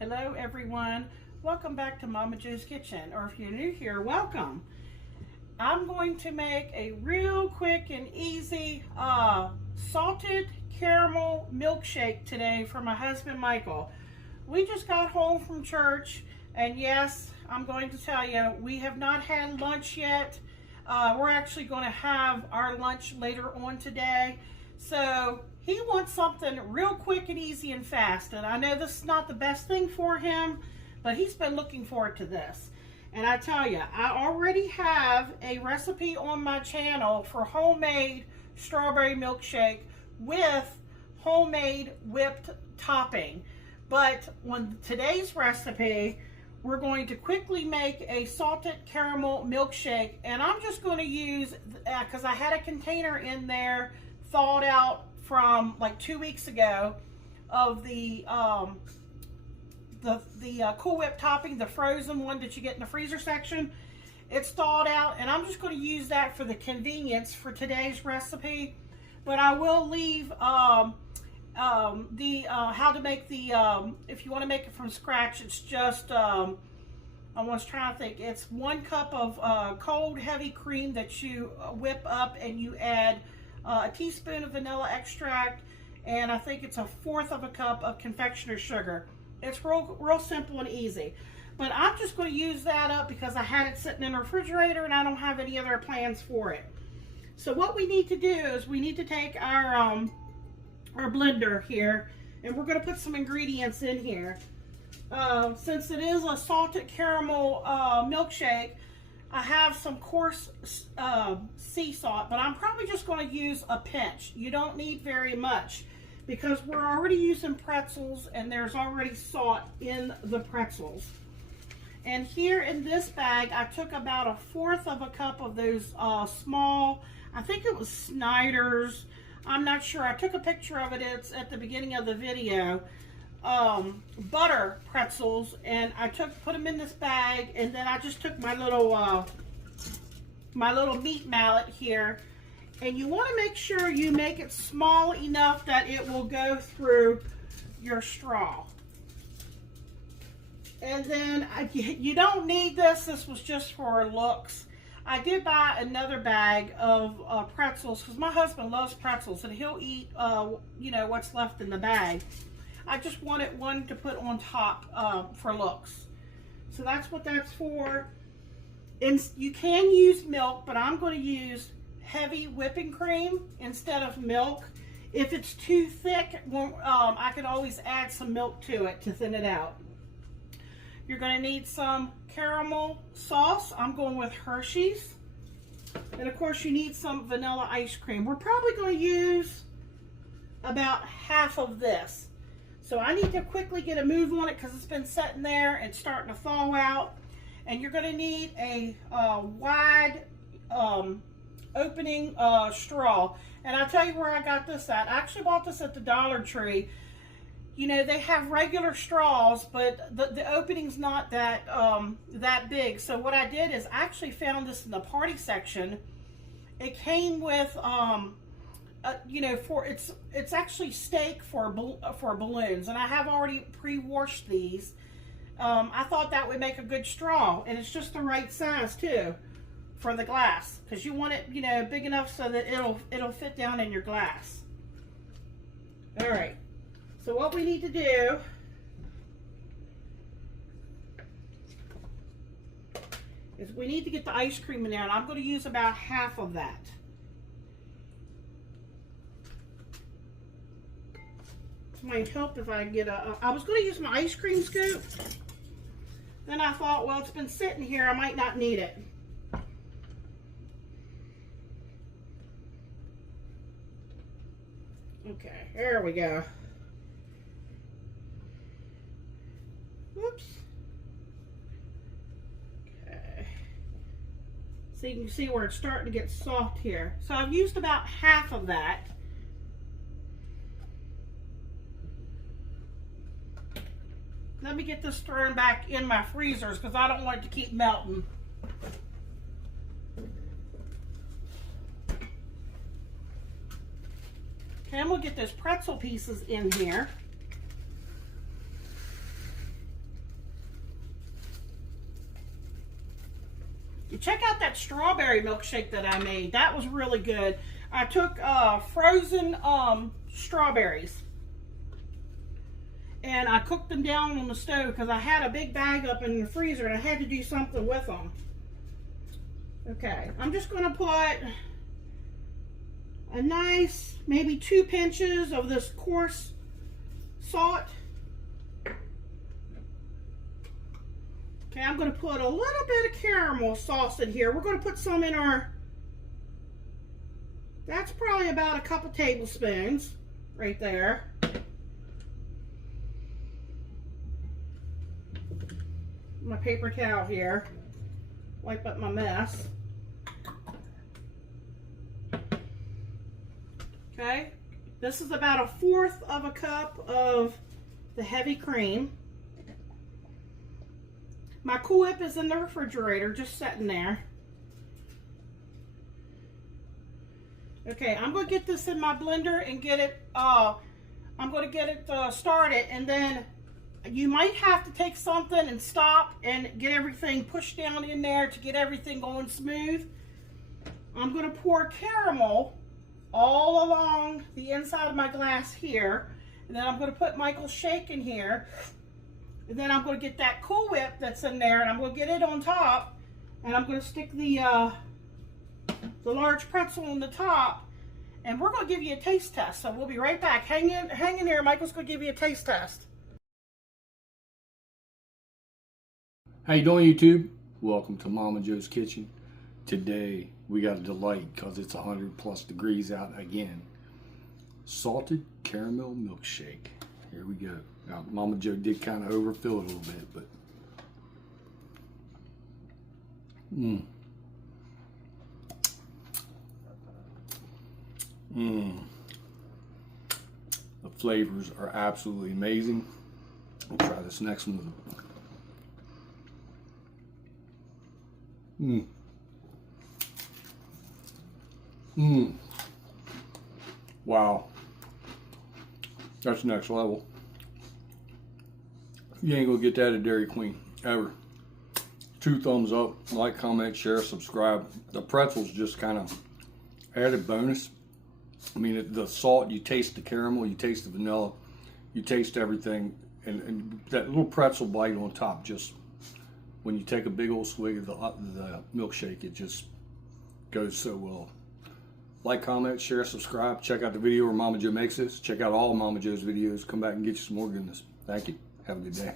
Hello everyone, welcome back to Momma Jo's Kitchen, or if you're new here, welcome. I'm going to make a real quick and easy salted caramel milkshake today for my husband Michael. We just got home from church, and yes, I'm going to tell you, we have not had lunch yet. We're actually going to have our lunch later on today. So he wants something real quick and easy and fast. And I know this is not the best thing for him, but he's been looking forward to this. And I tell you, I already have a recipe on my channel for homemade strawberry milkshake with homemade whipped topping. But on today's recipe, we're going to quickly make a salted caramel milkshake. And I'm just going to use, because I had a container in there thawed out from like 2 weeks ago of the Cool Whip topping, the frozen one that you get in the freezer section. It's thawed out, and I'm just going to use that for the convenience for today's recipe. But I will leave how to make the if you want to make it from scratch. It's just I was trying to think. It's 1 cup of cold heavy cream that you whip up, and you add a teaspoon of vanilla extract, and I think it's 1/4 of a cup of confectioner's sugar. It's real simple and easy. But I'm just going to use that up because I had it sitting in the refrigerator and I don't have any other plans for it. So what we need to do is we need to take our blender here, and we're going to put some ingredients in here. Since it is a salted caramel milkshake, I have some coarse sea salt, but I'm probably just going to use a pinch. You don't need very much because we're already using pretzels and there's already salt in the pretzels. And here in this bag, I took about 1/4 of a cup of those small, I think it was Snyder's, I'm not sure. I took a picture of it. It's at the beginning of the video. Butter pretzels, and I put them in this bag, and then I just took my little meat mallet here, and you want to make sure you make it small enough that it will go through your straw. And then you don't need this. This was just for looks. I did buy another bag of pretzels because my husband loves pretzels, and he'll eat you know, what's left in the bag. I just wanted one to put on top for looks. So that's what that's for. And you can use milk, but I'm going to use heavy whipping cream instead of milk. If it's too thick, I can always add some milk to it to thin it out. You're going to need some caramel sauce. I'm going with Hershey's. And of course you need some vanilla ice cream. We're probably going to use about half of this. So I need to quickly get a move on it because it's been sitting there and starting to thaw out. And you're going to need a wide opening straw. And I'll tell you where I got this at. I actually bought this at the Dollar Tree. You know, they have regular straws, but the opening's not that that big. So what I did is I actually found this in the party section. It came with you know, it's actually steak for balloons, and I have already pre-washed these. I thought that would make a good straw, and it's just the right size too for the glass, because you want it, you know, big enough so that it'll fit down in your glass. All right. So what we need to do is we need to get the ice cream in there, and I'm going to use about half of that. It might help if I get I was going to use my ice cream scoop. Then I thought, well, it's been sitting here, I might not need it. Okay, there we go. Whoops. Okay. So you can see where it's starting to get soft here. So I've used about half of that. Let me get this thrown back in my freezers because I don't want it to keep melting. Okay, I'm going to get those pretzel pieces in here. Check out that strawberry milkshake that I made. That was really good. I took frozen strawberries and I cooked them down on the stove because I had a big bag up in the freezer and I had to do something with them. Okay, I'm just going to put a nice, maybe 2 pinches of this coarse salt. Okay, I'm going to put a little bit of caramel sauce in here. We're going to put some in our, that's probably about a couple tablespoons right there. My paper towel here. Wipe up my mess. Okay, this is about 1/4 of a cup of the heavy cream. My Cool Whip is in the refrigerator, just sitting there. Okay, I'm going to get this in my blender and get it, I'm going to get it started, and then you might have to take something and stop and get everything pushed down in there to get everything going smooth. I'm going to pour caramel all along the inside of my glass here, and then I'm going to put Michael's shake in here. And then I'm going to get that Cool Whip that's in there, and I'm going to get it on top, and I'm going to stick the large pretzel on the top, and we're going to give you a taste test. So we'll be right back. Hang in here. Michael's going to give you a taste test. How you doing, YouTube? Welcome to Momma Jo's Kitchen. Today we got a delight because it's 100+ degrees out again. Salted caramel milkshake. Here we go. Now, Momma Jo did kind of overfill it a little bit, but the flavors are absolutely amazing. I'll try this next one with Wow. That's next level. You ain't gonna get that at Dairy Queen, ever. 2 thumbs up, like, comment, share, subscribe. The pretzels just kind of added bonus. I mean, the salt, you taste the caramel, you taste the vanilla, you taste everything. And that little pretzel bite on top, just when you take a big old swig of the milkshake, it just goes so well. Like, comment, share, subscribe. Check out the video where Momma Jo makes this. Check out all Momma Jo's videos. Come back and get you some more goodness. Thank you. Have a good day.